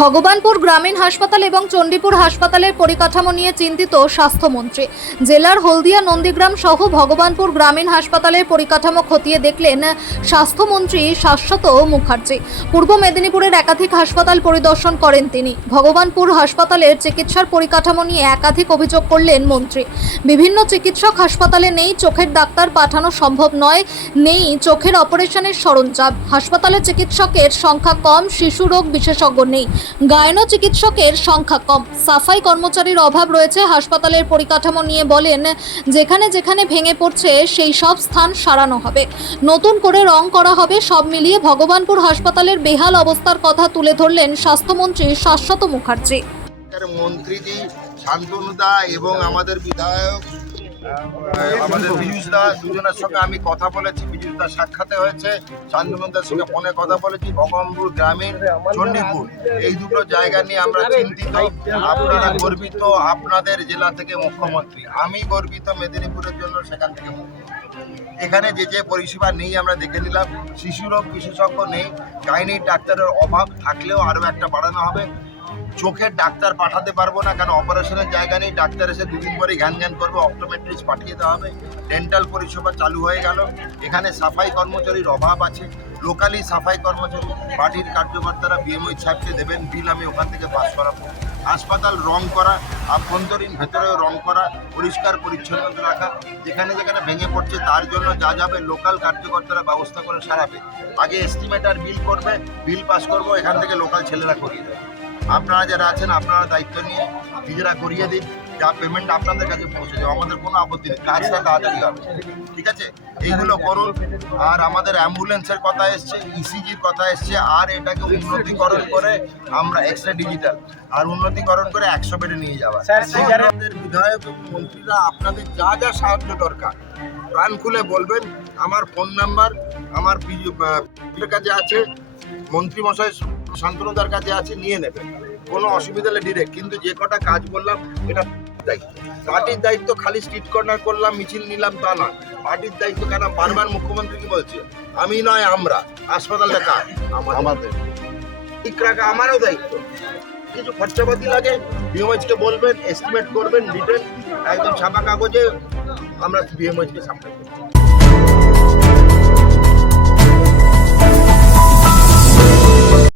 ভগবানপুর গ্রামীণ হাসপাতাল এবং চণ্ডীপুর হাসপাতালের পরিকাঠামো নিয়ে চিন্তিত স্বাস্থ্যমন্ত্রী। জেলার হলদিয়া নন্দীগ্রাম সহ ভগবানপুর গ্রামীণ হাসপাতালের পরিকাঠামো খতিয়ে দেখলেন স্বাস্থ্যমন্ত্রী শাশ্বত মুখার্জি। পূর্ব মেদিনীপুরের একাধিক হাসপাতাল পরিদর্শন করেন তিনি। ভগবানপুর হাসপাতালের চিকিৎসার পরিকাঠামো নিয়ে একাধিক অভিযোগ করলেন মন্ত্রী। বিভিন্ন চিকিৎসক হাসপাতালে নেই, চোখের ডাক্তার পাঠানো সম্ভব নয়, নেই চোখের অপারেশনের সরঞ্জাম, হাসপাতালে চিকিৎসকের সংখ্যা কম, শিশু রোগ বিশেষজ্ঞ নেই, গায়নো চিকিৎসকের সংখ্যা কম, সাফাই কর্মচারীর অভাব রয়েছে। হাসপাতালের পরিকাঠামো নিয়ে বলেন, যেখানে যেখানে ভেঙে পড়ছে সেই সব স্থান সারানো হবে, নতুন করে রং করা হবে। সব মিলিয়ে ভগবানপুর হাসপাতালের বেহাল অবস্থার কথা তুলে ধরলেন স্বাস্থ্যমন্ত্রী শাশ্বত মুখার্জি। মন্ত্রীজি শান্তনুদা এবং আমাদের বিধায়ক আমাদের বিজুসদা দুজনের সঙ্গে আমি কথা বলেছি। বিজুসদা সাক্ষাতে হয়েছে, শান্তনুদার সঙ্গে ফোনে কথা বলেছি। ভগবানপুর গ্রামীণ, চণ্ডীপুর এই দুটো জায়গা নিয়ে আমরা চিন্তিত। আপনারা গর্বিত আপনাদের জেলা থেকে মুখ্যমন্ত্রী, আমি গর্বিত মেদিনীপুরের জন্য সেখান থেকে এখানে যে যে পরিষেবা নেই আমরা দেখে নিলাম। শিশু রোগ বিশেষজ্ঞ নেই, গাইনি ডাক্তারের অভাব থাকলেও আরও একটা বাড়ানো হবে। চোখের ডাক্তার পাঠাতে পারবো না, কারণ অপারেশনের জায়গা নেই। ডাক্তার এসে দুদিন পরে ঘ্যান করবে, অপটোমেট্রিস্ট পাঠিয়ে দেওয়া হবে। ডেন্টাল পরিষেবা চালু হয়ে গেল। এখানে সাফাই কর্মচারীর অভাব আছে, লোকালি সাফাই কর্মচারী পার্টির কার্যকর্তারা বিএমওই সাহেবকে দেবেন, বিল আমি ওখান থেকে পাস করাবো। হাসপাতাল রং করা, আভ্যন্তরীণ ভেতরেও রং করা, পরিষ্কার পরিচ্ছন্নতা রাখা। যেখানে যেখানে ভেঙে পড়ছে তার জন্য যা যাবে লোকাল কার্যকর্তারা ব্যবস্থা করে সারাবে। আগে এস্টিমেটার বিল করবে, বিল পাস করবো, এখান থেকে লোকাল ছেলেরা করিয়ে দেবে। আপনারা যারা আছেন আপনারা দায়িত্ব নিয়ে নিজেরা করিয়ে দিন, যা পেমেন্ট আপনাদের কাছে পৌঁছে যাবে। আমাদের কোনো আপত্তি নেই, কাজটা তাড়াতাড়ি হবে, ঠিক আছে? এইগুলো করুন। আর আমাদের অ্যাম্বুলেন্সের কথা এসছে, ইসিজির কথা এসছে, আর এটাকে উন্নতিকরণ করে আমরা এক্সট্রা ডিজিটাল আর উন্নতিকরণ করে 100 বেডে নিয়ে যাওয়া। আমাদের বিধায়ক এবং মন্ত্রীরা আপনাদের যা যা সাহায্য দরকার প্রাণ খুলে বলবেন। আমার ফোন নাম্বার আমার কাছে আছে, মন্ত্রীমশাই শান্তনুদার কাছে আছে, নিয়ে নেবেন, কোনো অসুবিধা হলে ডিরেক্ট। কিন্তু যে কটা কাজ বললাম এটা দায়িত্ব, পার্টির দায়িত্ব। খালি স্ট্রিট কর্নার করলাম, মিছিল নিলাম তা নয়, পার্টির দায়িত্ব। কেন বারবার মুখ্যমন্ত্রী কি বলছে, আমি নয় আমরা, হাসপাতালটা কার আমাদের, ঠিক রাখা আমারও দায়িত্ব। কিছু খরচাপাতি লাগে বিএমএইচকে বলবেন, এস্টিমেট করবেন, রিটার্ন একদম ছাপা কাগজে আমরা বিএমএইচকে সাপ্লাই